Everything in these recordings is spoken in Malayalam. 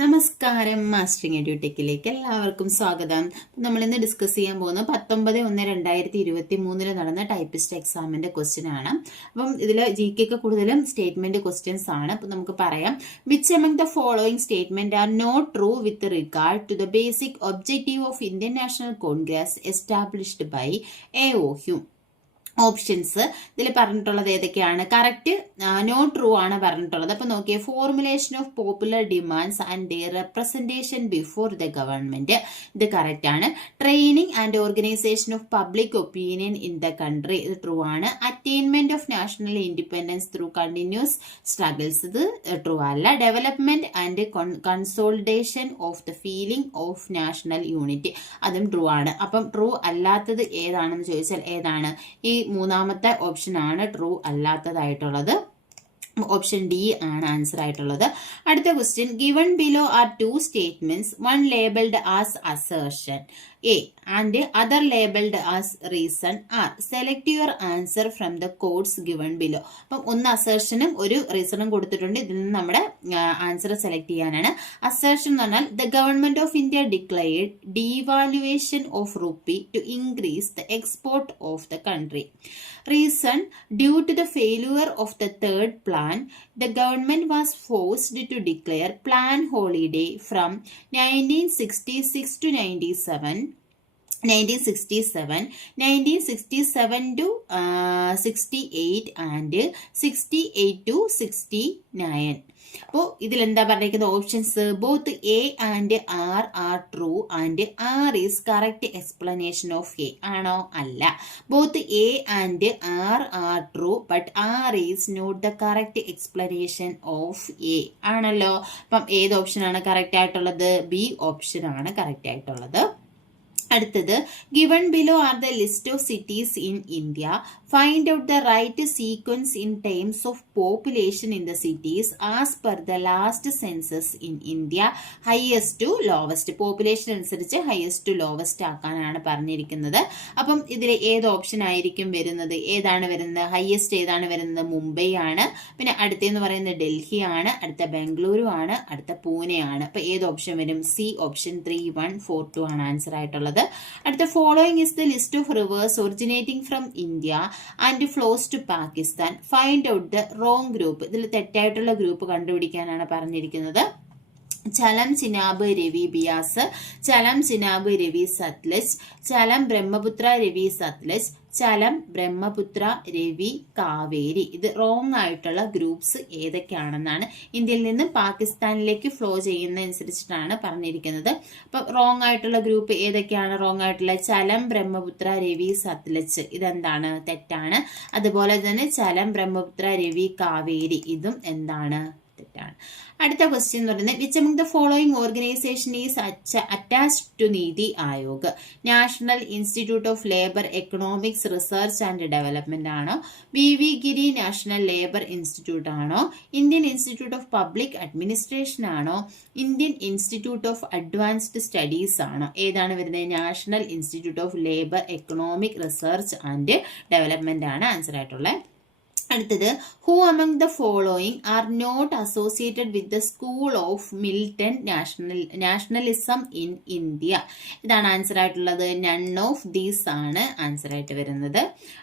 നമസ്കാരം, മാസ്റ്ററിംഗ് എഡ്യൂടെക്കിലേക്ക് എല്ലാവർക്കും സ്വാഗതം. നമ്മൾ ഇന്ന് ഡിസ്കസ് ചെയ്യാൻ പോകുന്നത് 19/1/2023 നടന്ന ടൈപ്പിസ്റ്റ് എക്സാമിന്റെ ക്വസ്റ്റ്യൻ ആണ്. അപ്പം ഇതിൽ GK കൂടുതലും സ്റ്റേറ്റ്മെന്റ് ക്വസ്റ്റ്യൻസ് ആണ്. അപ്പം നമുക്ക് പറയാം, which among the following statement are not true with regard to the basic objective of Indian National Congress established by AOHUM. Options ഇതിൽ പറഞ്ഞിട്ടുള്ളത് ഏതൊക്കെയാണ്? കറക്റ്റ്, നോ ട്രൂ ആണ് പറഞ്ഞിട്ടുള്ളത്. അപ്പൊ നോക്കിയേ, formulation of popular demands and representation before the government, ഇത് കറക്റ്റ് ആണ്. Training and organisation of public opinion in the country, ഇത് ട്രൂ ആണ്. Attainment of national independence through continuous struggles, ഇത് ട്രൂ അല്ല. Development and consolidation of the feeling of national unity, അതും ട്രൂ ആണ്. അപ്പം ട്രൂ അല്ലാത്തത് ഏതാണെന്ന് ചോദിച്ചാൽ ഏതാണ്? ഈ മൂന്നാമത്തെ ഓപ്ഷൻ ആണ് ട്രൂ അല്ലാത്തതായിട്ടുള്ളത്. ഓപ്ഷൻ ഡി ആണ് ആൻസർ ആയിട്ടുള്ളത്. അടുത്ത question, given below are two statements, one labelled as assertion A and other labeled as reason R. Select your answer from the quotes given below. അപ്പം ഒന്ന് അസേർഷനും ഒരു റീസണും കൊടുത്തിട്ടുണ്ട്. ഇതിൽ നിന്ന് നമ്മുടെ ആൻസർ സെലക്ട് ചെയ്യാനാണ്. അസേർഷൻ എന്ന് പറഞ്ഞാൽ the government of India declared devaluation of rupee to increase the export of the country. Reason, due to the failure of the third plan, the government was forced to declare plan holiday from 1966 to 1967 to 68 and 68 to 69. അപ്പോൾ ഇതിൽ എന്താ പറഞ്ഞിരിക്കുന്നത്? Options both A and R are true and R is correct explanation of A ആണോ? അല്ല. Both A and R are true but R is not the correct explanation of A ആണല്ലോ. അപ്പം ഏത് ഓപ്ഷനാണ് കറക്റ്റ് ആയിട്ടുള്ളത്? B ഓപ്ഷൻ ആണ് കറക്റ്റ് ആയിട്ടുള്ളത്. അടുത്തത്, given below are the list of cities in India, find out the right sequence in terms of population in the cities as per the last census in India, highest to lowest. Population അനുസരിച്ച് ഹയസ്റ്റ് ടു ലോവസ്റ്റ് ആക്കാനാണ് പറഞ്ഞിരിക്കുന്നത്. അപ്പം ഇതിൽ ഏത് ഓപ്ഷൻ ആയിരിക്കും വരുന്നത്? ഏതാണ് വരുന്നത്? ഹയസ്റ്റ് ഏതാണ് വരുന്നത്? മുംബൈ ആണ്. പിന്നെ അടുത്തെന്ന് പറയുന്നത് ഡൽഹി ആണ്, അടുത്ത ബംഗളൂരു ആണ്, അടുത്ത പൂനെ ആണ്. അപ്പൊ ഏത് ഓപ്ഷൻ വരും? സി ഓപ്ഷൻ 3142 ആണ് ആൻസർ ആയിട്ടുള്ളത്. അടുത്ത, following is the list of rivers originating from India and flows to Pakistan, find out the wrong group. ഇതിൽ തെറ്റായിട്ടുള്ള ഗ്രൂപ്പ് കണ്ടുപിടിക്കാനാണ് പറഞ്ഞിരിക്കുന്നത്. ചലം, ചിനാബ്, രവി, ബിയാസ്. ചലം, ചിനാബ്, രവി, സത്ലജ്. ചലം, ബ്രഹ്മപുത്ര, രവി, സത്ലജ്. ചലം, ബ്രഹ്മപുത്ര, രവി, കാവേരി. ഇത് റോങ് ആയിട്ടുള്ള ഗ്രൂപ്പ്സ് ഏതൊക്കെയാണെന്നാണ്. ഇന്ത്യയിൽ നിന്ന് പാകിസ്ഥാനിലേക്ക് ഫ്ലോ ചെയ്യുന്നതനുസരിച്ചിട്ടാണ് പറഞ്ഞിരിക്കുന്നത്. അപ്പൊ റോങ് ആയിട്ടുള്ള ഗ്രൂപ്പ് ഏതൊക്കെയാണ്? റോങ് ആയിട്ടുള്ള ചലം, ബ്രഹ്മപുത്ര, രവി, സത്ലജ്, ഇതെന്താണ്? തെറ്റാണ്. അതുപോലെ തന്നെ ചലം, ബ്രഹ്മപുത്ര, രവി, കാവേരി, ഇതും എന്താണ്? തെറ്റാണ്. അടുത്ത ക്വസ്റ്റ്യൻ എന്ന് പറയുന്നത്, which among the following organization is attached to NITI Aayog? National Institute of Labour Economics Research and Development ആണോ? BV Giri National Labour Institute ആണോ? Indian Institute of Public Administration ആണോ? Indian Institute of Advanced Studies ആണോ? ഏതാണ് വരുന്നത്? National Institute of Labour Economic Research and Development ആണ് ആൻസർ ആയിട്ടുള്ളത്. അടുത്തത്, who among the following are not associated with the school of militant nationalism in India? ഇതാണ് ആൻസർ ആയിട്ടുള്ളത്. നൺ ഓഫ് ദീസ് ആണ് ആൻസർ ആയിട്ട് വരുന്നത്.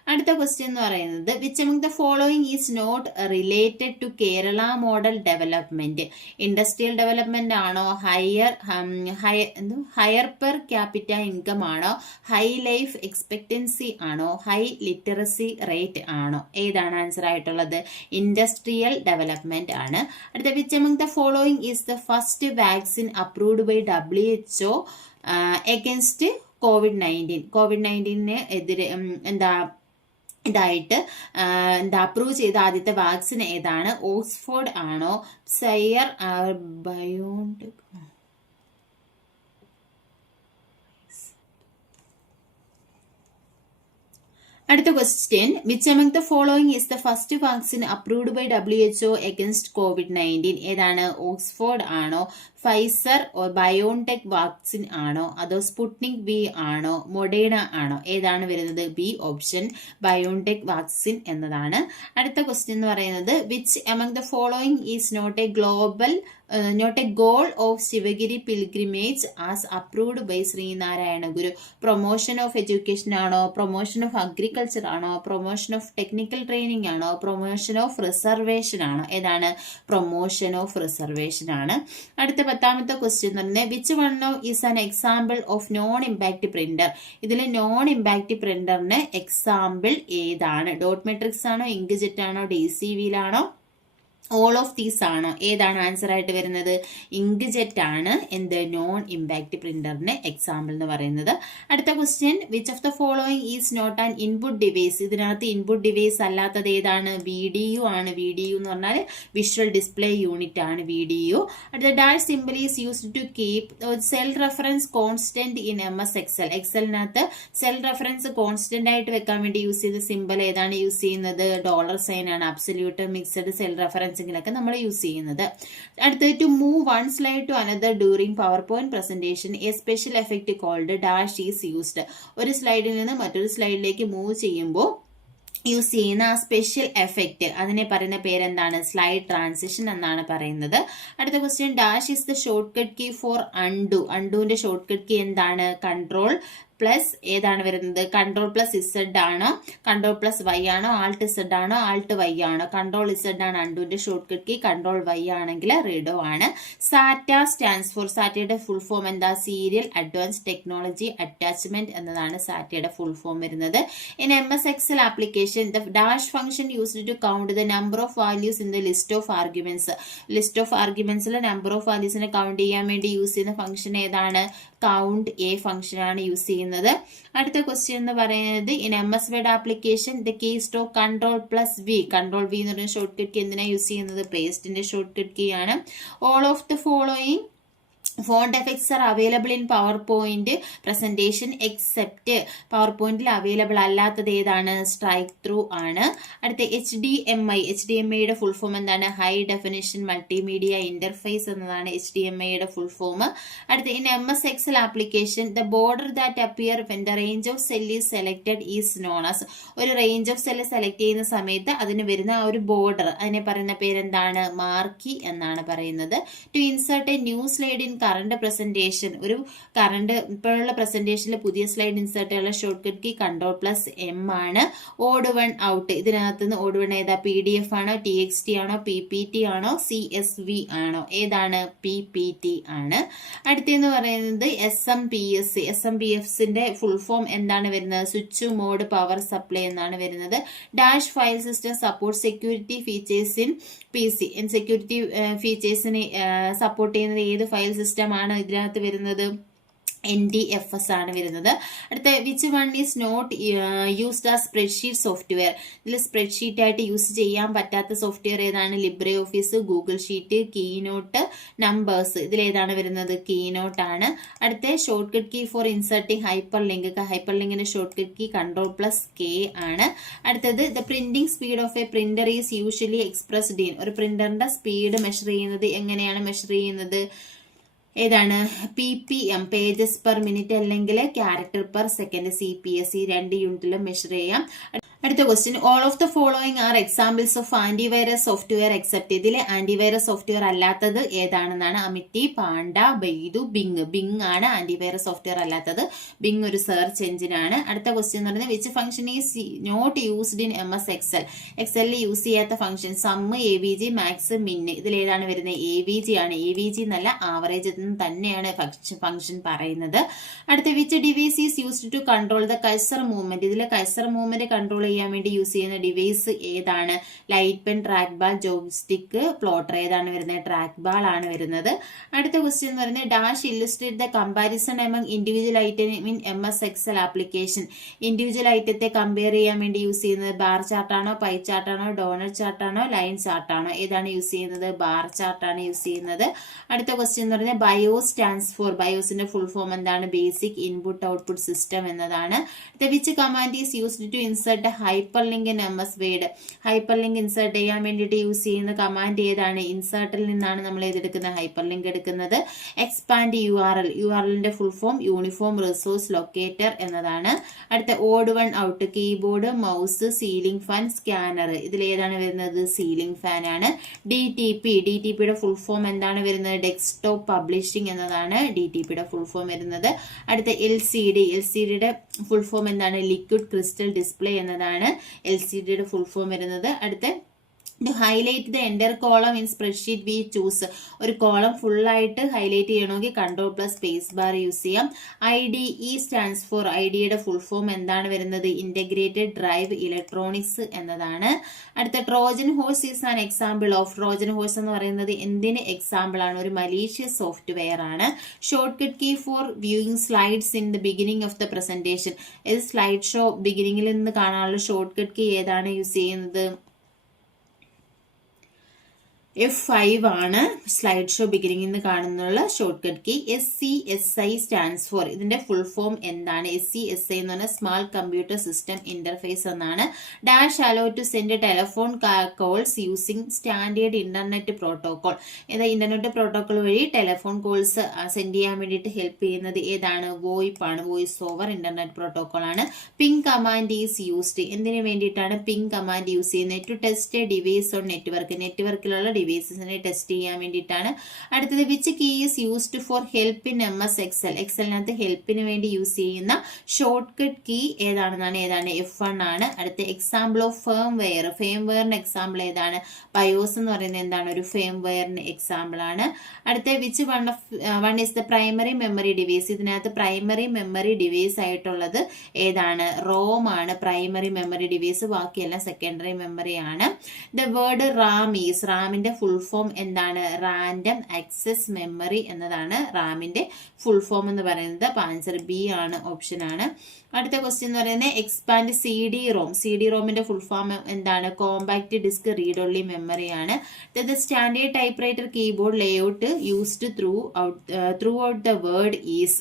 അടുത്ത ക്വസ്റ്റ്യൻ എന്ന് പറയുന്നത്, which among the following is not related to Kerala model development? Industrial development ആണോ? ഹയർ പെർ ക്യാപിറ്റ ഇൻകം ആണോ? ഹൈ ലൈഫ് എക്സ്പെക്ടൻസി ആണോ? ഹൈ ലിറ്ററസി റേറ്റ് ആണോ? ഏതാണ് ആൻസർ ആയിട്ടുള്ളത്? ഇൻഡസ്ട്രിയൽ ഡെവലപ്മെന്റ് ആണ്. അടുത്ത, which among the following is the first vaccine approved by WHO against COVID-19? COVID-19 എതിരെ ഇതായിട്ട് അപ്രൂവ് ചെയ്ത ആദ്യത്തെ വാക്സിൻ ഏതാണ്? ഓക്സ്ഫോർഡ് ആണോ? സയർ ബയോടെക്? അടുത്ത question, which among the following is the first vaccine approved by WHO against COVID-19? ഏതാണ്? ഓക്സ്ഫോർഡ് ആണോ? ഫൈസർ ബയോടെക് വാക്സിൻ ആണോ? അതോ സ്പുട്നിക് V ആണോ? മൊഡേണ ആണോ? ഏതാണ് വരുന്നത്? ബി ഓപ്ഷൻ ബയോടെക് വാക്സിൻ എന്നതാണ്. അടുത്ത ക്വസ്റ്റ്യൻ എന്ന് പറയുന്നത്, which among the following is not a global not a goal of Sivagiri pilgrimage as approved by Sree Narayana Guru. Promotion of education ആണോ, പ്രൊമോഷൻ ഓഫ് അഗ്രികൾച്ചർ ആണോ, പ്രൊമോഷൻ ഓഫ് ടെക്നിക്കൽ ട്രെയിനിങ് ആണോ, പ്രൊമോഷൻ ഓഫ് റിസർവേഷൻ ആണോ? ഏതാണ്? പ്രൊമോഷൻ ഓഫ് റിസർവേഷൻ ആണ്. അടുത്ത 10ാമത്തെ ക്വസ്റ്റ്യൻ തന്നെ which one is an example of non impact printer. ഇതിൽ നോൺ ഇമ്പാക്ട് പ്രിന്ററിന് എക്സാമ്പിൾ ഏതാണ്? ഡോട്ട് മെട്രിക്സ് ആണോ, ഇങ്ക് ജെറ്റ് ആണോ, DCVയിലാണോ, ഓൾ ഓഫ് ദീസ് ആണ്? ഏതാണ് ആൻസർ ആയിട്ട് വരുന്നത്? ഇങ്ക് ജെറ്റ് ആണ് എന്ത് നോൺ ഇമ്പാക്ട് പ്രിന്ററിന്റെ എക്സാമ്പിൾ എന്ന് പറയുന്നത്. അടുത്ത question which of the following is not an input device. ഇതിനകത്ത് ഇൻപുട്ട് ഡിവൈസ് അല്ലാത്തത് ഏതാണ്? VDU ആണ്. VDU എന്ന് പറഞ്ഞാൽ വിഷ്വൽ ഡിസ്പ്ലേ യൂണിറ്റ് ആണ് VDU. അടുത്ത dash symbol is used to keep cell reference constant in MS Excel. എക്സലിനകത്ത് സെൽ റെഫറൻസ് കോൺസ്റ്റന്റ് ആയിട്ട് വെക്കാൻ വേണ്ടി യൂസ് ചെയ്ത സിമ്പിൾ ഏതാണ് യൂസ് ചെയ്യുന്നത്? $സൈൻ ആണ്. അബ്സല്യൂട്ട് മിക്സഡ് സെൽ റെഫറൻസ് ൊക്കെ നമ്മൾ യൂസ് ചെയ്യുന്നത്. അടുത്തത് to move one slide to another during power point presentation a special effect called dash is used. ഒരു സ്ലൈഡിൽ നിന്ന് മറ്റൊരു സ്ലൈഡിലേക്ക് മൂവ് ചെയ്യുമ്പോൾ യൂസ് ചെയ്യുന്ന ആ സ്പെഷ്യൽ എഫക്റ്റ് അതിനെ പറയുന്ന പേരെന്താണ്? സ്ലൈഡ് ട്രാൻസിഷൻ എന്നാണ് പറയുന്നത്. അടുത്ത question dash is the shortcut key for undo. അൺഡുവിന്റെ ഷോർട്ട് കട്ട് കീ എന്താണ്? കൺട്രോൾ പ്ലസ് ഏതാണ് വരുന്നത്? കൺട്രോൾ പ്ലസ് Z ആണോ, കൺട്രോൾ പ്ലസ് Y ആണോ, ആൾട്ട് Z ആണോ, ആൾട്ട് Y ആണോ? കൺട്രോൾ Z ആണ് അൺഡുവിന്റെ shortcut key. Control Y ആണെങ്കിൽ റിഡോ ആണ്. SATA stands for. സാറ്റയുടെ ഫുൾ ഫോം എന്താ? സീരിയൽ അഡ്വാൻസ് ടെക്നോളജി അറ്റാച്ച്മെന്റ് എന്നതാണ് സാറ്റയുടെ ഫുൾ ഫോം വരുന്നത്. In MS Excel application the dash function used to count the number of values in the list of arguments. List of ആർഗ്യുമെന്റ്സിലെ നമ്പർ ഓഫ് വാല്യൂസിനെ കൗണ്ട് ചെയ്യാൻ വേണ്ടി യൂസ് ചെയ്യുന്ന ഫംഗ്ഷൻ ഏതാണ്? കൗണ്ട് A ഫംഗ്ഷൻ ആണ് യൂസ് ചെയ്യുന്നത്. അടുത്ത ക്വസ്റ്റ്യൻ എന്ന് പറയുന്നത് in MS Word application the key stroke control plus V. Control V എന്ന് പറയുന്ന ഷോർട്ട് കട്ട് കീ എന്തിനാ യൂസ് ചെയ്യുന്നത്? പേസ്റ്റിന്റെ ഷോർട്ട് കട്ട് കീ ആണ്. All of the following font effects are available in power point presentation except. Power പോയിന്റിൽ അവൈലബിൾ അല്ലാത്തത് ഏതാണ്? സ്ട്രൈക്ക് ത്രൂ ആണ്. അടുത്ത HDMI ഫുൾ ഫോം എന്താണ്? ഹൈ ഡെഫിനിഷൻ മൾട്ടിമീഡിയ ഇന്റർഫേസ് എന്നതാണ് HDMI ഫുൾ ഫോം. അടുത്ത in MS Excel application the border that appear when the range of cell is selected is known as. ഒരു റേഞ്ച് ഓഫ് സെൽ സെലക്ട് ചെയ്യുന്ന സമയത്ത് അതിന് വരുന്ന ഒരു ബോർഡർ അതിനെ പറയുന്ന പേരെന്താണ്? മാർക്കി എന്നാണ് പറയുന്നത്. To insert a new slide in current presentation. ഒരു കറണ്ട് ഇപ്പോഴുള്ള പ്രസന്റേഷനിൽ പുതിയ സ്ലൈഡ് ഇൻസേർട്ട് ചെയ്യാനുള്ള shortcut key control plus M ആണ്. Odd one out. ഇതിനകത്ത് നിന്ന് ഓഡ് വൺ ഏതാ? PDF ആണോ, TXT ആണോ, PPT ആണോ, CSV ആണോ? ഏതാണ്? PPT ആണ്. അടുത്തെന്ന് പറയുന്നത് SMPS-ന്റെ ഫുൾ ഫോം എന്താണ് വരുന്നത്? സ്വിച്ച് മോഡ് പവർ സപ്ലൈ എന്നാണ് വരുന്നത്. Dash file system support security features in PC. Security ഫീച്ചേഴ്സിനെ സപ്പോർട്ട് ചെയ്യുന്നത് ഏത് ഫയൽ സിസ്റ്റം ആണ് ഇതിനകത്ത് വരുന്നത്? NDFS ആണ് വരുന്നത്. അടുത്ത which one is not used as spreadsheet software. ഇതിൽ സ്പ്രെഡ്ഷീറ്റ് ആയിട്ട് യൂസ് ചെയ്യാൻ പറ്റാത്ത സോഫ്റ്റ്വെയർ ഏതാണ്? Libre Office, Google Sheet, Keynote, Numbers. ഇതിലേതാണ് വരുന്നത്? കീനോട്ട് ആണ്. അടുത്ത shortcut key for inserting hyperlink. ഹൈപ്പർ ലിങ്കിന്റെ shortcut key control plus K ആണ്. അടുത്തത് the printing speed of a printer is usually expressed in. ഒരു പ്രിന്ററിന്റെ സ്പീഡ് മെഷർ ചെയ്യുന്നത് എങ്ങനെയാണ് മെഷർ ചെയ്യുന്നത്? ഏതാണ്? PPM പേജസ് പെർ മിനിറ്റ് അല്ലെങ്കിൽ ക്യാരക്ടർ പെർ സെക്കൻഡ് CPS. ഈ 2 യൂണിറ്റിലും മെഷർ ചെയ്യാം. അടുത്ത question all of the following are examples of antivirus software except. ഇതിലെ ആന്റിവൈറസ് സോഫ്റ്റ്വെയർ അല്ലാത്തത് ഏതാണെന്നാണ്? അമിറ്റി, പാണ്ട, ബെയ്തു, ബിങ്. ബിങ് ആണ് ആന്റിവൈറസ് സോഫ്റ്റ്വെയർ അല്ലാത്തത്. ബിങ് ഒരു സെർച്ച് എഞ്ചിൻ ആണ്. അടുത്ത ക്വസ്റ്റ്യൻ എന്ന് പറയുന്നത് which function is not used in MS Excel. എക്സലിൽ യൂസ് ചെയ്യാത്ത function sum, AVG, max, min. ഇതിലേതാണ് വരുന്നത്? AVG ആണ്. AVG എന്നല്ല, ആവറേജ് എന്ന് തന്നെയാണ് ഫംഗ്ഷൻ പറയുന്നത്. അടുത്ത which device is used to control the cursor movement. ഇതിലെ കഴ്സർ മൂവ്മെന്റ് കൺട്രോൾ ചെയ്യാൻ വേണ്ടി യൂസ് ചെയ്യുന്ന ഡിവൈസ് ഏതാണ്? Light pen, trackball, joystick, plotter. ഏതാണ് വരുന്നത്? ട്രാക്ക് ബാൾ ആണ് വരുന്നത്. അടുത്ത ക്വസ്റ്റ്യൻ എന്ന് പറയുന്നത് dash illustrate the comparison among individual item in MS Excel ആപ്ലിക്കേഷൻ. ഇൻഡിവിജ്വൽ ഐറ്റത്തെ കമ്പയർ ചെയ്യാൻ വേണ്ടി യൂസ് ചെയ്യുന്നത് ബാർ ചാർട്ടാണോ, പൈ ചാർട്ടാണോ, ഡോണറ്റ് ചാർട്ടാണോ, ലൈൻ ചാർട്ടാണോ? ഏതാണ് യൂസ് ചെയ്യുന്നത്? ബാർ ചാർട്ടാണ് യൂസ് ചെയ്യുന്നത്. അടുത്ത ക്വസ്റ്റ്യൻ എന്ന് പറയുന്നത് ബയോസ് സ്റ്റാൻഡ്സ് ഫോർ. ബയോസിന്റെ ഫുൾ ഫോം എന്താണ്? ബേസിക് ഇൻപുട്ട് ഔട്ട്പുട്ട് സിസ്റ്റം എന്നതാണ്. Which command is used to insert hyperlink in MS Word. Hyperlink insert ചെയ്യാൻ വേണ്ടിയിട്ട് യൂസ് ചെയ്യുന്ന കമാൻഡ് ഏതാണ്? ഇൻസേർട്ടിൽ നിന്നാണ് നമ്മൾ ഏതെടുക്കുന്നത്? ഹൈപ്പർ ലിങ്ക് എടുക്കുന്നത്. Expand URL. URLന്റെ ഫുൾ ഫോം യൂണിഫോം റിസോഴ്സ് ലൊക്കേറ്റർ എന്നതാണ്. അടുത്ത odd one out. Keyboard, mouse, ceiling fan, scanner. ഇതിൽ ഏതാണ് വരുന്നത്? സീലിംഗ് ഫാൻ ആണ്. DTP. DTPയുടെ ഫുൾ ഫോം എന്താണ് വരുന്നത്? ഡെസ്ക്ടോപ്പ് പബ്ലിഷിംഗ് എന്നതാണ് DTPയുടെ ഫുൾ ഫോം വരുന്നത്. അടുത്ത LCD. LCDയുടെ ഫുൾ ഫോം എന്താണ്? ലിക്വിഡ് ക്രിസ്റ്റൽ ഡിസ്പ്ലേ എന്നതാണ് LCDയുടെ ഫുൾ ഫോം വരുന്നത്. അടുത്ത highlight the entire column in spreadsheet we choose. ഒരു കോളം ഫുള്ളായിട്ട് ഹൈലൈറ്റ് ചെയ്യണമെങ്കിൽ Ctrl+Space യൂസ് ചെയ്യാം. IDE stands for. IDEയുടെ ഫുൾ ഫോം എന്താണ് വരുന്നത്? ഇൻ്റഗ്രേറ്റഡ് ഡ്രൈവ് ഇലക്ട്രോണിക്സ് എന്നതാണ്. അടുത്ത Trojan horse is an example of. Trojan horse എന്ന് പറയുന്നത് എന്തിന് എക്സാമ്പിൾ ആണ്? ഒരു മലീഷ്യസ് സോഫ്റ്റ്വെയർ ആണ്. Shortcut key for viewing slides in the beginning of the presentation. ഇത് സ്ലൈഡ് ഷോ ബിഗിനിങ്ങിൽ നിന്ന് കാണാനുള്ള ഷോർട്ട് കട്ട് കീ ഏതാണ് യൂസ് ചെയ്യുന്നത്? F5 ആണ് സ്ലൈഡ് ഷോ ബിഗിനിങ്ങിൽ നിന്ന് കാണുന്നുള്ള shortcut key. SCSI stands for. ഇതിന്റെ ഫുൾ ഫോം എന്താണ്? SCSI എന്ന് പറഞ്ഞാൽ സ്മാൾ കമ്പ്യൂട്ടർ സിസ്റ്റം ഇന്റർഫേസ് എന്നാണ്. Dash allow to send telephone calls using standard internet protocol. ഏതാ? ഇന്റർനെറ്റ് പ്രോട്ടോകോൾ വഴി ടെലിഫോൺ കോൾസ് സെൻഡ് ചെയ്യാൻ വേണ്ടിയിട്ട് ഹെൽപ്പ് ചെയ്യുന്നത് ഏതാണ്? വോയിപ്പ് ആണ്. വോയിസ് ഓവർ ഇന്റർനെറ്റ് പ്രോട്ടോകോൾ ആണ്. Ping command is used. എന്തിനു വേണ്ടിയിട്ടാണ് പിങ് കമാൻഡ് യൂസ് ചെയ്യുന്നത്? To test a device on network. നെറ്റ്വർക്കിലുള്ള ഡിവൈസസിനെ ടെസ്റ്റ് ചെയ്യാൻ വേണ്ടിയിട്ടാണ്. അടുത്തത് which key is used for help in MS Excel. എക്സലിനകത്ത് ഹെൽപ്പിന് വേണ്ടി യൂസ് ചെയ്യുന്ന ഷോർട്ട് കട്ട് കീ ഏതാണ്? F1 ആണ്. അടുത്ത എക്സാമ്പിൾ ഓഫ് ഫേംവെയർ. ഫേംവെയറിന് എക്സാമ്പിൾ ഏതാണ്? ബയോസ് എന്ന് പറയുന്നത് എന്താണ്? ഒരു ഫേംവെയറിന് എക്സാമ്പിൾ ആണ്. അടുത്ത which one is the primary memory device. ഇതിനകത്ത് പ്രൈമറി മെമ്മറി ഡിവൈസ് ആയിട്ടുള്ളത് ഏതാണ്? റോം ആണ് പ്രൈമറി മെമ്മറി ഡിവൈസ്. ബാക്കിയെല്ലാം സെക്കൻഡറി മെമ്മറി ആണ്. The word RAM is. റാമിന്റെ ഫുൾ ഫോം എന്താണ്? റാൻഡം ആക്സസ് മെമ്മറി എന്നതാണ് റാമിന്റെ ഫുൾ ഫോം എന്ന് പറയുന്നത്. അപ്പൊ ആൻസർ B ആണ്, ഓപ്ഷൻ ആണ്. അടുത്ത ക്വസ്റ്റ്യൻ എന്ന് പറയുന്നത് എക്സ്പാൻഡ് CD-ROM. CD-ROMന്റെ ഫുൾ ഫോം എന്താണ്? Compact disc read only memory ആണ്. Standard typewriter keyboard layout used throughout the world is.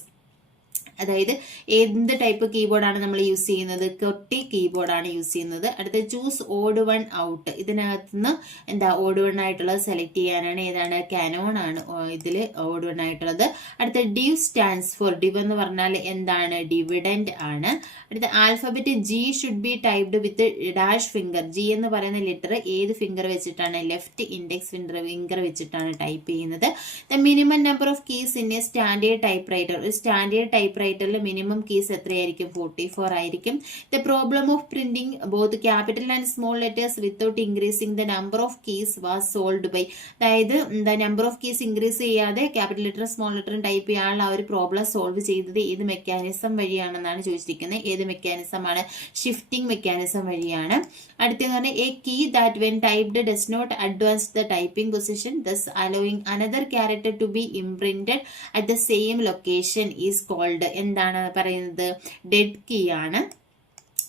അതായത് എന്ത് ടൈപ്പ് കീബോർഡാണ് നമ്മൾ യൂസ് ചെയ്യുന്നത്? QWERTY കീബോർഡാണ് യൂസ് ചെയ്യുന്നത്. അടുത്ത ചൂസ് ഓഡ് വൺ ഔട്ട്. ഇതിനകത്ത് നിന്ന് എന്താ ഓഡ് വൺ ആയിട്ടുള്ളത് സെലക്ട് ചെയ്യാനാണ്. ഏതാണ്? കാനോൺ ആണ് ഇതിൽ ഓഡ് വൺ ആയിട്ടുള്ളത്. അടുത്ത div സ്റ്റാൻഡ്സ് ഫോർ. div എന്ന് പറഞ്ഞാൽ എന്താണ്? ഡിവിഡൻഡ് ആണ്. അടുത്ത alphabet G should be typed with dash finger. G എന്ന് പറയുന്ന ലെറ്റർ ഏത് ഫിംഗർ വെച്ചിട്ടാണ്? ലെഫ്റ്റ് ഇൻഡെക്സ് ഫിംഗർ വെച്ചിട്ടാണ് ടൈപ്പ് ചെയ്യുന്നത്. The minimum number of keys in a standard typewriter. ഒരു സ്റ്റാൻഡേർഡ് ടൈപ്പ് റൈറ്ററിൽ മിനിമം കീസ് എത്രയായിരിക്കും? 44 ആയിരിക്കും. The problem of printing both capital and small letters without increasing the number of keys was solved by. അതായത് നമ്പർ ഓഫ് കീസ് ഇൻക്രീസ് ചെയ്യാതെ ക്യാപിറ്റൽ ലെറ്റർ സ്മോൾ ലെറ്ററും ടൈപ്പ് ചെയ്യാനുള്ള ആ ഒരു പ്രോബ്ലം സോൾവ് ചെയ്തത് ഏത് മെക്കാനിസം വഴിയാണെന്നാണ് ചോദിച്ചിരിക്കുന്നത്. ഏത് മെക്കാനിസം ആണ്? ഷിഫ്റ്റിംഗ് മെക്കാനിസം വഴിയാണ്. അടുത്തെന്ന് പറഞ്ഞാൽ a key that when typed does not advance the typing position thus allowing another character to be imprinted at the same location is called. എന്താണ് പറയുന്നത്? ഡെഡ് കീ ആണ്.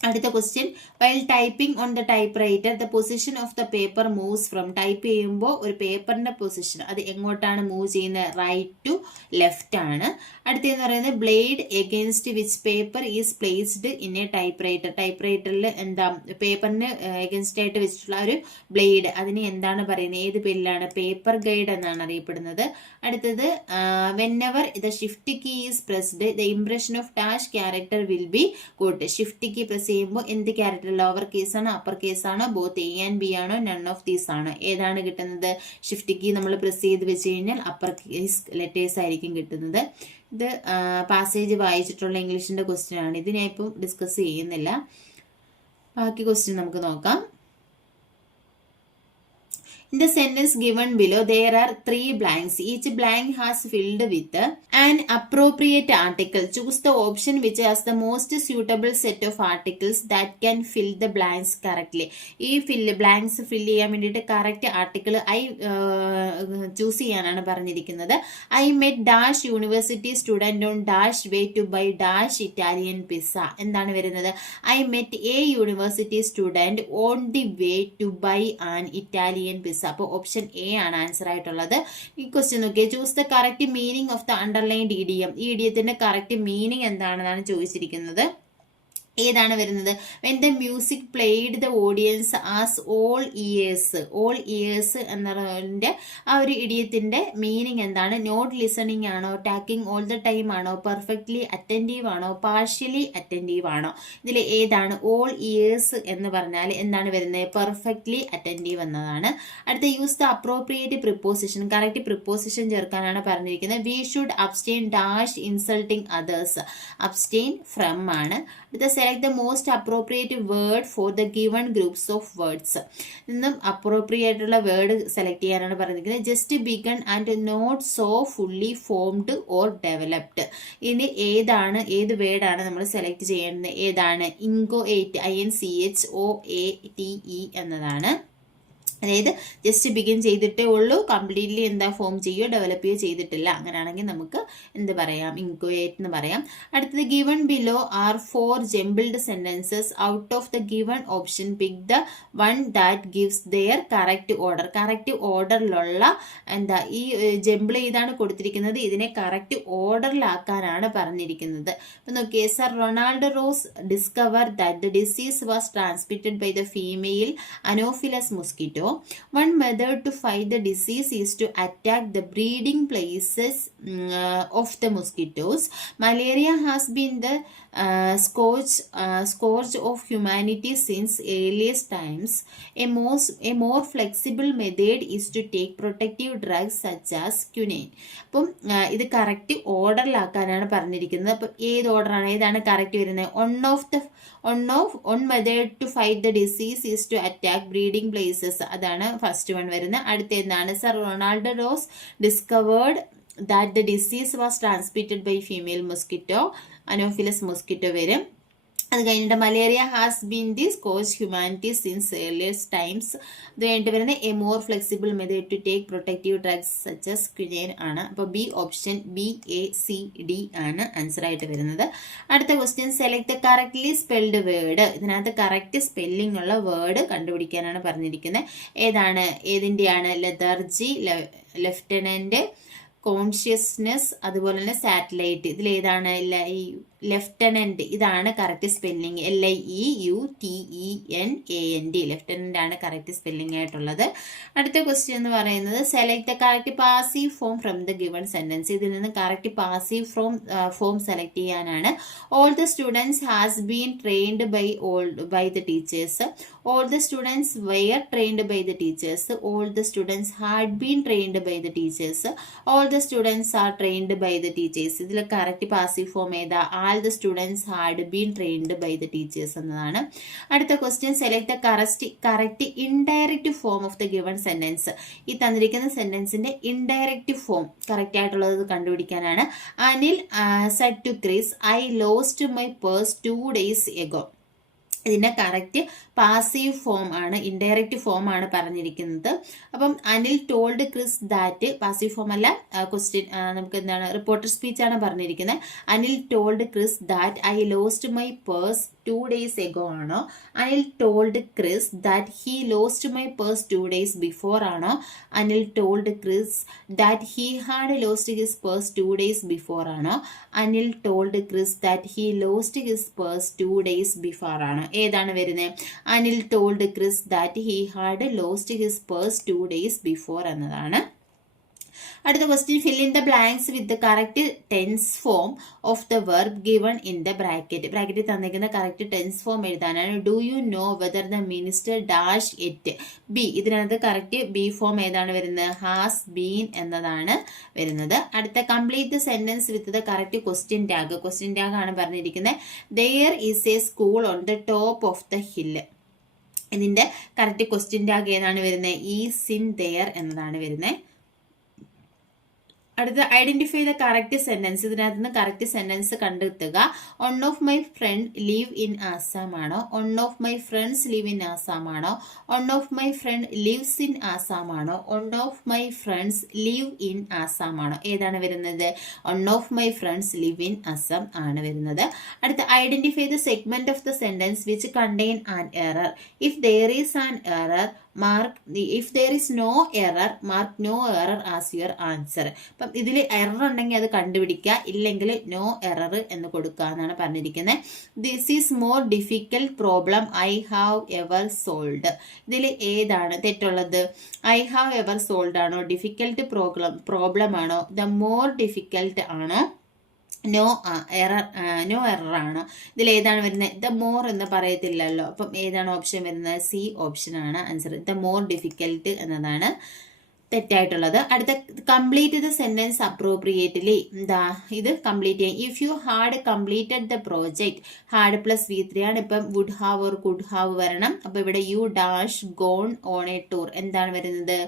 അടുത്ത question while typing on the typewriter the position of the paper moves from. Type ചെയ്യുമ്പോൾ ഒരു പേപ്പറിന്റെ പൊസിഷൻ അത് എങ്ങോട്ടാണ് മൂവ് ചെയ്യുന്നത്? റൈറ്റ് ടു ലെഫ്റ്റ് ആണ്. അടുത്തെന്ന് പറയുന്നത് blade against which paper is placed in a typewriter. ടൈപ്പ് റൈറ്ററിൽ എന്താ പേപ്പറിന് എഗെയിൻസ്റ്റ് ആയിട്ട് വെച്ചിട്ടുള്ള ഒരു ബ്ലേഡ്, അതിന് എന്താണ് പറയുന്നത്? ഏത് പേരിലാണ്? പേപ്പർ ഗൈഡ് എന്നാണ് അറിയപ്പെടുന്നത്. അടുത്തത് whenever the shift key is pressed the impression of dash character will be good. Shift key press ചെയ്യുമ്പോൾ എന്ത് ക്യാരക്ടർ? ലോവർ കേസ് ആണോ അപ്പർ കേസ് ആണോ ബോത്ത് A and B ആണോ നൺ ഓഫ് ദീസ് ആണോ? ഏതാണ് കിട്ടുന്നത്? ഷിഫ്റ്റ് കീ നമ്മൾ പ്രസ് ചെയ്ത് വെച്ച് കഴിഞ്ഞാൽ അപ്പർ കേസ് ലെറ്റേഴ്സ് ആയിരിക്കും കിട്ടുന്നത്. ഇത് പാസേജ് വായിച്ചിട്ടുള്ള ഇംഗ്ലീഷിന്റെ ക്വസ്റ്റ്യൻ ആണ്. ഇത് ഞാൻ ഇപ്പം ഡിസ്കസ് ചെയ്യുന്നില്ല. ബാക്കി ക്വസ്റ്റ്യൻ നമുക്ക് നോക്കാം. In the sentence given below, there are 3 blanks. Each blank has filled with an appropriate article. Choose the option which has the most suitable set of articles that can fill the blanks correctly. ഈ blanks fill ചെയ്യാൻ വേണ്ടിയിട്ട് കറക്റ്റ് ആർട്ടിക്കിൾ ചൂസ് ചെയ്യാനാണ് പറഞ്ഞിരിക്കുന്നത്. I met dash university student on dash way to buy dash Italian pizza. എന്താണ് വരുന്നത്? I met a university student on the way to buy an Italian pizza. അപ്പോൾ ഓപ്ഷൻ A ആണ് ആൻസർ ആയിട്ടുള്ളത്. ഈ ക്വസ്റ്റ്യൻ നോക്കിയാൽ choose the correct meaning of the underlined idiom. ഈ ഇഡിയത്തിന്റെ കറക്റ്റ് മീനിങ് എന്താണെന്നാണ് ചോദിച്ചിരിക്കുന്നത്. ഏതാണ് വരുന്നത്? When the music played the audience as all years. All years എന്നതിൻ്റെ ആ ഒരു ഇഡിയത്തിൻ്റെ മീനിങ് എന്താണ്? നോട്ട് ലിസണിങ് ആണോ, ടാക്കിംഗ് ഓൾ ദ ടൈം ആണോ, പെർഫെക്റ്റ്ലി അറ്റൻറ്റീവ് ആണോ, പാർഷ്യലി അറ്റൻറ്റീവ് ആണോ? ഇതിൽ ഏതാണ്? ഓൾ ഇയേഴ്സ് എന്ന് പറഞ്ഞാൽ എന്താണ് വരുന്നത്? പെർഫെക്റ്റ്ലി അറ്റൻറ്റീവ് എന്നതാണ്. അടുത്ത use the appropriate preposition. Correct preposition ചേർക്കാനാണ് പറഞ്ഞിരിക്കുന്നത്. We should abstain dash insulting others. Abstain from ആണ്. അടുത്ത select the most appropriate word for the given groups of words. നിന്നും അപ്രോപ്രിയേറ്റ് ഉള്ള വേർഡ് സെലക്ട് ചെയ്യാനാണ് പറഞ്ഞിരിക്കുന്നത്. Just begun and not so fully formed or developed. ഇനി ഏത് വേർഡാണ് നമ്മൾ സെലക്ട് ചെയ്യേണ്ടത്? ഏതാണ്? ഇൻകോയേറ്റ്, INCHOATE എന്നതാണ്. അതായത് ജസ്റ്റ് ബിഗിൻ ചെയ്തിട്ടേ ഉള്ളൂ, കംപ്ലീറ്റ്ലി എന്താ ഫോം ചെയ്യുകയോ ഡെവലപ്പ് ചെയ്യുകയോ ചെയ്തിട്ടില്ല. അങ്ങനെയാണെങ്കിൽ നമുക്ക് എന്ത് പറയാം? ഇൻക്വയേറ്റ് എന്ന് പറയാം. അടുത്തത് given below are 4 jumbled sentences. Out of the given option pick the one that gives their correct order. Correct ഓർഡറിലുള്ള ഈ ജംബിൾ ചെയ്താണ് കൊടുത്തിരിക്കുന്നത്. ഇതിനെ കറക്റ്റ് ഓർഡറിലാക്കാനാണ് പറഞ്ഞിരിക്കുന്നത്. അപ്പം നോക്കിയേ, sir Ronald Ross discover that the disease was transmitted by the female anopheles mosquito. One method to fight the disease is to attack the breeding places of the mosquitoes. Malaria has been the scourge of humanity since earliest times. A more flexible method is to take protective drugs such as quinine. അപ്പം ഇത് കറക്റ്റ് ഓർഡറിലാക്കാനാണ് പറഞ്ഞിരിക്കുന്നത്. അപ്പം ഏത് ഓർഡറാണ്? ഏതാണ് കറക്റ്റ് വരുന്നത്? One method to fight the disease is to attack breeding places. അതാണ് ഫസ്റ്റ് വൺ വരുന്നത്. അടുത്ത എന്താണ്? Sir Ronald rose discovered that the disease was transmitted by female mosquito, Anopheles mosquito വരും. അത് കഴിഞ്ഞിട്ട് malaria has been the scourge humanity since earliest times. അത് കഴിഞ്ഞിട്ട് വരുന്നത് a more flexible method to take protective drugs such as quinine ആണ്. അപ്പോൾ ബി ഓപ്ഷൻ BACD ആണ് ആൻസർ ആയിട്ട് വരുന്നത്. അടുത്ത question, select the correctly spelled word. ഇതിനകത്ത് കറക്റ്റ് സ്പെല്ലിംഗ് ഉള്ള വേർഡ് കണ്ടുപിടിക്കാനാണ് പറഞ്ഞിരിക്കുന്നത്. ഏതിൻ്റെയാണ്? ലെതർജി, ലെഫ്റ്റനന്റ്, കോൺഷ്യസ്നെസ്, അതുപോലെ തന്നെ സാറ്റലൈറ്റ്. ഇതിലേതാണ്? ലെഫ്റ്റനന്റ്. ഇതാണ് കറക്റ്റ് സ്പെല്ലിംഗ്. LIEUTENANT. ലെഫ്റ്റനന്റ് ആണ് കറക്റ്റ് സ്പെല്ലിംഗ് ആയിട്ടുള്ളത്. അടുത്ത ക്വസ്റ്റ്യൻ എന്ന് പറയുന്നത്, select the correct passive form from the given sentence. ഇതിൽ നിന്ന് കറക്റ്റ് പാസീവ് ഫോം സെലക്ട് ചെയ്യാനാണ്. All the students has been trained by the teachers. All the students wear trained by the teachers. All the students had been trained by the teachers. All the students are trained by the teachers. ഇതിൽ കറക്റ്റ് പാസീവ് ഫോം ഏതാ? all the students had been trained by the teachers എന്നതാണ്. അടുത്ത question, select the correct indirect form of the given sentence. ഈ തന്നിരിക്കുന്ന സെന്റൻസിന്റെ ഇൻഡയറക്റ്റ് ഫോം കറക്റ്റ് ആയിട്ടുള്ളത് കണ്ടുപിടിക്കാനാണ്. Anil said to Chris, I lost my purse 2 days ago. ഇതിന്റെ കറക്റ്റ് പാസീവ് ഫോം ആണ്, ഇൻഡയറക്റ്റ് ഫോം ആണ് പറഞ്ഞിരിക്കുന്നത്. അപ്പം Anil told Chris that, passive form അല്ല, ക്വസ്റ്റ്യൻ നമുക്ക് എന്താണ്, റിപ്പോർട്ടർ സ്പീച്ച് ആണ് പറഞ്ഞിരിക്കുന്നത്. Anil told Chris that I lost my purse 2 days ago ആണോ? Anil told Chris that he lost my purse 2 days before ആണോ? Anil told Chris that he had lost his purse 2 days before ആണോ? Anil told Chris that he lost his purse 2 days before ആണോ? ഏതാണ് വരുന്നത്? Anil told Chris that he had lost his purse 2 days before എന്നതാണ്. അടുത്ത question, fill in the blanks with the correct tense form of the verb given in the bracket. ബ്രാക്കറ്റിൽ തന്നിരിക്കുന്ന കറക്റ്റ് ടെൻസ് ഫോം എഴുതാനാണ്. Do you know whether the minister dash it. Be. ഇതിനകത്ത് കറക്റ്റ് ബി ഫോം ഏതാണ് വരുന്നത്? ഹാസ് ബീൻ എന്നതാണ് വരുന്നത്. അടുത്ത, complete the sentence with the correct question tag. Question tag ആണ് പറഞ്ഞിരിക്കുന്നത്. There is a school on the top of the hill. ഇതിന്റെ കറക്റ്റ് ക്വസ്റ്റ്യൻ ടാഗ് ഏതാണ് വരുന്നത്? ഈസ് ഇൻ ദെയർ എന്നതാണ് വരുന്നത്. അടുത്ത, ഐഡന്റിഫൈ ദ കറക്റ്റ് സെന്റൻസ്. ഇതിനകത്ത് നിന്ന് കറക്റ്റ് സെന്റൻസ് കണ്ടെത്തുക. One of my friend live in Assam ആണോ? One of my friends live in Assam ആണോ? One of my friend lives in Assam ആണോ? One of my friends live in Assam ആണോ? ഏതാണ് വരുന്നത്? One of my friends live in Assam ആണ് വരുന്നത്. അടുത്ത, identify the segment of the sentence which contain an error. If there is an error, mark if there is no error mark no error as your answer. അപ്പം ഇതിൽ എറർ ഉണ്ടെങ്കിൽ അത് കണ്ടുപിടിക്കുക, ഇല്ലെങ്കിൽ നോ എറർ എന്ന് കൊടുക്കുക എന്നാണ് പറഞ്ഞിരിക്കുന്നത്. This is more difficult problem I have ever solved. ഇതിൽ ഏതാണ് തെറ്റുള്ളത്? ഐ ഹാവ് എവർ സോൾവ്ഡ് ആണോ, ഡിഫിക്കൽട്ട് പ്രോബ്ലം ആണോ, ദ മോർ ഡിഫിക്കൽട്ട് ആണോ, നോ എറർ ആണോ? ഇതിൽ ഏതാണ് വരുന്നത്? ദ മോർ എന്ന് പറയത്തില്ലല്ലോ. അപ്പം ഏതാണ് ഓപ്ഷൻ വരുന്നത്? സി ഓപ്ഷൻ ആണ് ആൻസർ. ദ മോർ ഡിഫിക്കൽട്ട് എന്നതാണ് തെറ്റായിട്ടുള്ളത്. അടുത്ത കംപ്ലീറ്റ് ദ സെന്റൻസ് അപ്രോപ്രിയേറ്റ്ലി. എന്താ ഇത് കംപ്ലീറ്റ് ചെയ്യാം. If you had completed the project, had plus V3 ആണ്. ഇപ്പം would have or could have വരണം. അപ്പൊ ഇവിടെ you dash gone on a tour എന്താണ് വരുന്നത്?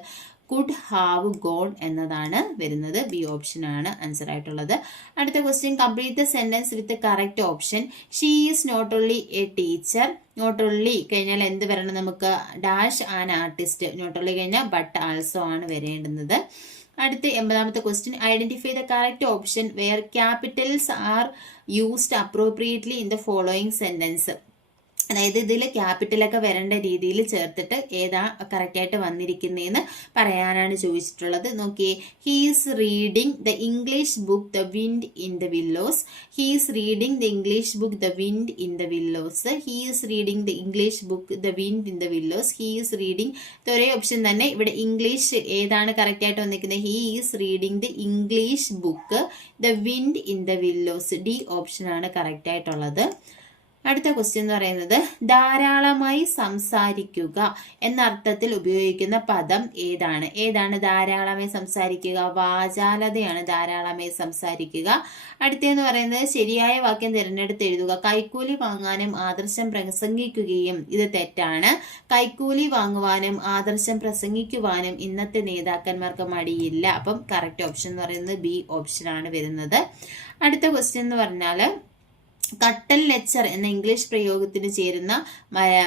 കുഡ് ഹാവ് ഗോൺ എന്നതാണ് വരുന്നത്. ബി ഓപ്ഷൻ ആണ് ആൻസർ ആയിട്ടുള്ളത്. അടുത്ത question, complete the sentence with correct option. She is not only a teacher. Not only കഴിഞ്ഞാൽ എന്ത് വരണം നമുക്ക്? Dash an artist. Not only കഴിഞ്ഞാൽ ബട്ട് ആൾസോ ആണ് വരേണ്ടുന്നത്. അടുത്ത 80ാമത്തെ question, identify the correct option where capitals are used appropriately in the following sentence. അതായത് ഇതിൽ ക്യാപിറ്റലൊക്കെ വരേണ്ട രീതിയിൽ ചേർത്തിട്ട് ഏതാ കറക്റ്റ് ആയിട്ട് വന്നിരിക്കുന്നതെന്ന് പറയാനാണ് ചോദിച്ചിട്ടുള്ളത്. നോക്കിയേ, he's reading the English book the Wind in the Willows. He's reading the English book the Wind in the Willows. He's reading the English book the Wind in the Willows. He's reading ഒരേ ഓപ്ഷൻ തന്നെ. ഇവിടെ ഇംഗ്ലീഷ് ഏതാണ് കറക്റ്റ് ആയിട്ട് വന്നിരിക്കുന്നത്? He is reading the English book the Wind in the Willows. D option ആണ് കറക്റ്റ് ആയിട്ടുള്ളത്. അടുത്ത ക്വസ്റ്റ്യൻ എന്ന് പറയുന്നത്, ധാരാളമായി സംസാരിക്കുക എന്ന അർത്ഥത്തിൽ ഉപയോഗിക്കുന്ന പദം ഏതാണ്? ഏതാണ് ധാരാളമായി സംസാരിക്കുക? വാചാലതയാണ് ധാരാളമായി സംസാരിക്കുക. അടുത്തെന്ന് പറയുന്നത്, ശരിയായ വാക്യം തിരഞ്ഞെടുത്ത് എഴുതുക. കൈക്കൂലി വാങ്ങാനും ആദർശം പ്രസംഗിക്കുകയും. ഇത് തെറ്റാണ്. കൈക്കൂലി വാങ്ങുവാനും ആദർശം പ്രസംഗിക്കുവാനും ഇന്നത്തെ നേതാക്കന്മാർക്ക് മടിയില്ല. അപ്പം കറക്റ്റ് ഓപ്ഷൻ എന്ന് പറയുന്നത് ബി ഓപ്ഷൻ ആണ് വരുന്നത്. അടുത്ത ക്വസ്റ്റ്യൻ എന്ന് പറഞ്ഞാൽ, കട്ടൻ ലെക്ചർ എന്ന ഇംഗ്ലീഷ് പ്രയോഗത്തിന് ചേരുന്ന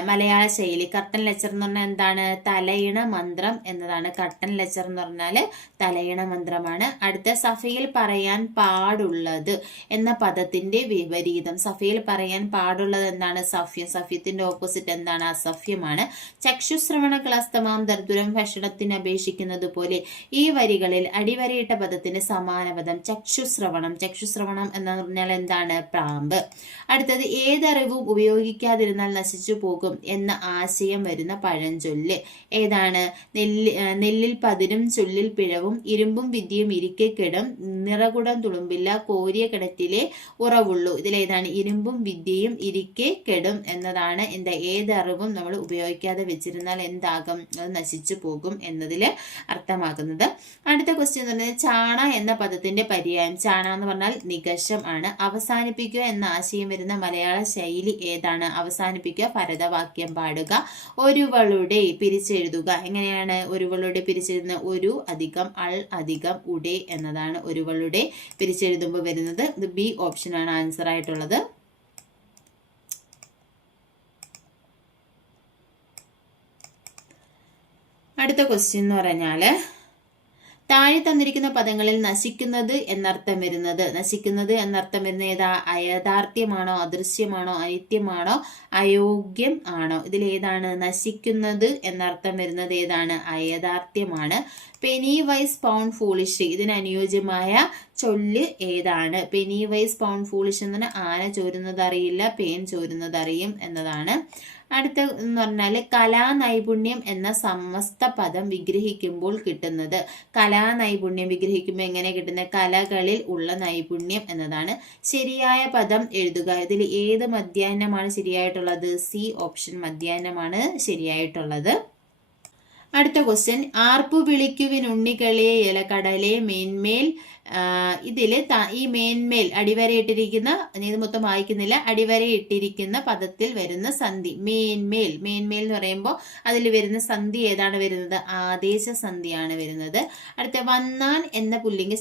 മലയാള ശൈലി. കട്ടൻ ലെക്ചർ എന്ന് പറഞ്ഞാൽ എന്താണ്? തലയിണ മന്ത്രം എന്നതാണ്. കട്ടൻ ലെക്ചർ എന്ന് പറഞ്ഞാൽ തലയിണ മന്ത്രമാണ്. അടുത്ത, സഭയിൽ പറയാൻ പാടുള്ളത് എന്ന പദത്തിന്റെ വിപരീതം. സഭയിൽ പറയാൻ പാടുള്ളത് എന്താണ്? സഫ്യം. സഫ്യത്തിന്റെ ഓപ്പോസിറ്റ് എന്താണ്? അസഫ്യമാണ്. ചക്ഷുശ്രവണ ക്ലസ്തമാം ദർദുരം ഭക്ഷണത്തിന് അപേക്ഷിക്കുന്നത് പോലെ. ഈ വരികളിൽ അടിവരയിട്ട പദത്തിന് സമാന പദം ചക്ഷുശ്രവണം. ചക്ഷുശ്രവണം എന്ന് പറഞ്ഞാൽ എന്താണ്? പാമ്പ്. അടുത്തത്, ഏതറിവും ഉപയോഗിക്കാതിരുന്നാൽ നശിച്ചു പോകും എന്ന ആശയം വരുന്ന പഴഞ്ചൊല്ല് ഏതാണ്? നെല്ലിൽ പതിരും ചൊല്ലിൽ പിഴവും ഇരുമ്പും വിദ്യയും ഇരിക്കെ കെടും നിറകുടം തുളുമ്പില്ല കോരിയ കിണറ്റിലെ ഉറവുള്ളൂ. ഇതിലേതാണ്? ഇരുമ്പും വിദ്യയും ഇരിക്കെ കെടും എന്നതാണ് എന്താ? ഏതറിവും നമ്മൾ ഉപയോഗിക്കാതെ വെച്ചിരുന്നാൽ എന്താകും? അത് നശിച്ചു പോകും എന്നതിൽ അർത്ഥമാക്കുന്നത്. അടുത്ത ക്വസ്റ്റ്യൻ എന്ന് പറഞ്ഞാൽ, ചാണ എന്ന പദത്തിന്റെ പര്യായം. ചാണ എന്ന് പറഞ്ഞാൽ നികഷം ആണ്. അവസാനിപ്പിക്കുക എന്ന ആശയം വരുന്ന മലയാള ശൈലി ഏതാണ്? അവസാനിപ്പിക്കുക, ഭരതവാക്യം പാടുക. ഒരുവളുടെ പിരിച്ചെഴുതുക. എങ്ങനെയാണ് ഒരുവളുടെ പിരിച്ചെഴുതുന്നത്? ഒരു അധികം അൾ അധികം ഉടെ എന്നതാണ് ഒരുവളുടെ പിരിച്ചെഴുതുമ്പോൾ വരുന്നത്. ഇത് ബി ഓപ്ഷൻ ആണ് ആൻസർ ആയിട്ടുള്ളത്. അടുത്ത ക്വസ്റ്റ്യൻ എന്ന് പറഞ്ഞാല്, താഴെ തന്നിരിക്കുന്ന പദങ്ങളിൽ നശിക്കുന്നത് എന്നർത്ഥം വരുന്നത്. നശിക്കുന്നത് എന്നർത്ഥം വരുന്ന ഏതാ? അയഥാർത്ഥ്യമാണോ, അദൃശ്യമാണോ, അനിത്യമാണോ, അയോഗ്യം ആണോ? ഇതിൽ ഏതാണ്? നശിക്കുന്നത് എന്നർത്ഥം വരുന്നത് ഏതാണ്? അയഥാർത്ഥ്യമാണ്. പെനി വൈസ് പൗണ്ട് ഫൂളിഷ് ഇതിന് അനുയോജ്യമായ ചൊല്ല് ഏതാണ്? പെനി വൈസ് പൗണ്ട് ഫൂളിഷ് എന്ന് പറഞ്ഞാൽ ആന ചോരുന്നത് അറിയില്ല, പേൻ ചോരുന്നത് അറിയും എന്നതാണ്. അടുത്ത എന്ന് പറഞ്ഞാൽ, കലാനൈപുണ്യം എന്ന സമസ്ത പദം വിഗ്രഹിക്കുമ്പോൾ കിട്ടുന്നത്. കലാനൈപുണ്യം വിഗ്രഹിക്കുമ്പോൾ എങ്ങനെ കിട്ടുന്നത്? കലകളിൽ ഉള്ള നൈപുണ്യം എന്നതാണ്. ശരിയായ പദം എഴുതുക. ഇതിൽ ഏത് മധ്യാഹ്നമാണ് ശരിയായിട്ടുള്ളത്? C option മധ്യാഹ്നമാണ് ശരിയായിട്ടുള്ളത്. അടുത്ത ക്വസ്റ്റ്യൻ, ആർപ്പു വിളിക്കുവിനുണ്ണികളെ ഇലക്കടലെ മേന്മേൽ. ഇതില് ഈ മേന്മേൽ അടിവരയിട്ടിരിക്കുന്ന, ഇത് മൊത്തം വായിക്കുന്നില്ല, അടിവരയിട്ടിരിക്കുന്ന പദത്തിൽ വരുന്ന സന്ധി മേന്മേൽ. മേന്മേൽ എന്ന് പറയുമ്പോൾ അതിൽ വരുന്ന സന്ധി ഏതാണ് വരുന്നത്? ആദേശ സന്ധിയാണ് വരുന്നത്. അടുത്ത, വന്നാൻ എന്ന പുല്ലിംഗ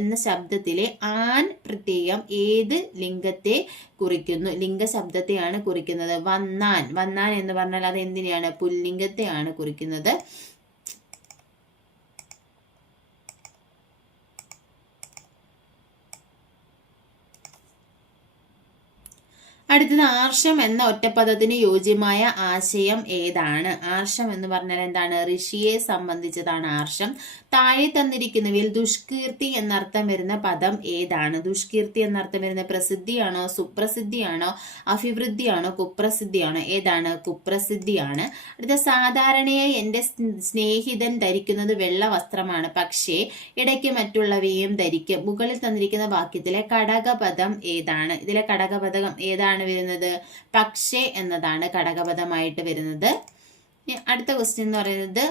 എന്ന ശബ്ദത്തിലെ ആൻ പ്രത്യയം ഏത് ലിംഗത്തെ കുറിക്കുന്നു? ലിംഗശബ്ദത്തെയാണ് കുറിക്കുന്നത്. വന്നാൻ. വന്നാൻ എന്ന് പറഞ്ഞാൽ അത് എന്തിനെയാണ്? പുല്ലിംഗത്തെയാണ് കുറിക്കുന്നത്. അടുത്തത് ആർഷം എന്ന ഒറ്റപ്പദത്തിന് യോജ്യമായ ആശയം ഏതാണ്? ആർഷം എന്ന് പറഞ്ഞാൽ എന്താണ്? ഋഷിയെ സംബന്ധിച്ചതാണ് ആർഷം. താഴെ തന്നിരിക്കുന്നവയിൽ ദുഷ്കീർത്തി എന്നർത്ഥം വരുന്ന പദം ഏതാണ്? ദുഷ്കീർത്തി എന്നർത്ഥം വരുന്ന പ്രസിദ്ധിയാണോ, സുപ്രസിദ്ധിയാണോ, അഭിവൃദ്ധിയാണോ, കുപ്രസിദ്ധിയാണോ? ഏതാണ്? കുപ്രസിദ്ധിയാണ്. അടുത്ത സാധാരണയായി എൻ്റെ സ്നേഹിതൻ ധരിക്കുന്നത് വെള്ള വസ്ത്രമാണ്, പക്ഷേ ഇടയ്ക്ക് മറ്റുള്ളവയും ധരിക്കും. മുകളിൽ തന്നിരിക്കുന്ന വാക്യത്തിലെ ഘടകപദം ഏതാണ്? ഇതിലെ ഘടകപദം ഏതാണ് വരുന്നത്? പക്ഷേ എന്നതാണ് ഘടകപദമായിട്ട് വരുന്നത്. അടുത്ത ക്വസ്റ്റ്യൻ എന്ന് പറയുന്നത്,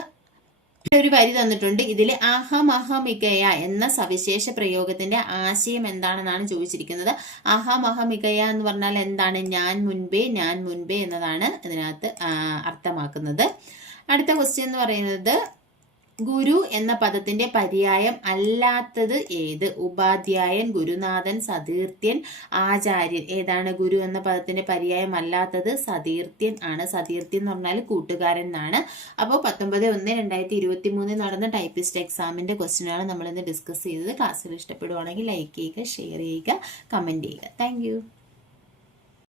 ഒരു വരി തന്നിട്ടുണ്ട്. ഇതിൽ അഹമഹമികയ എന്ന സവിശേഷ പ്രയോഗത്തിന്റെ ആശയം എന്താണെന്നാണ് ചോദിച്ചിരിക്കുന്നത്. അഹമഹമികയ എന്ന് പറഞ്ഞാൽ എന്താണ്? ഞാൻ മുൻപേ എന്നതാണ് ഇതിനകത്ത് അർത്ഥമാക്കുന്നത്. അടുത്ത ക്വസ്റ്റ്യൻ എന്ന് പറയുന്നത്, ഗുരു എന്ന പദത്തിന്റെ പര്യായം അല്ലാത്തത് ഏത്? ഉപാധ്യായൻ, ഗുരുനാഥൻ, സതീർത്ഥ്യൻ, ആചാര്യൻ. ഏതാണ് ഗുരു എന്ന പദത്തിന്റെ പര്യായം അല്ലാത്തത്? സതീർത്ഥ്യൻ ആണ്. സതീർത്ഥ്യൻ എന്ന് പറഞ്ഞാൽ കൂട്ടുകാരൻ എന്നാണ്. അപ്പോൾ 19/1/2023 നടന്ന ടൈപ്പിസ്റ്റ് എക്സാമിന്റെ ക്വസ്റ്റ്യനാണ് നമ്മൾ ഇന്ന് ഡിസ്കസ് ചെയ്തത്. ക്ലാസ്സിൽ ഇഷ്ടപ്പെടുവാണെങ്കിൽ ലൈക്ക് ചെയ്യുക, ഷെയർ ചെയ്യുക, കമന്റ് ചെയ്യുക. താങ്ക്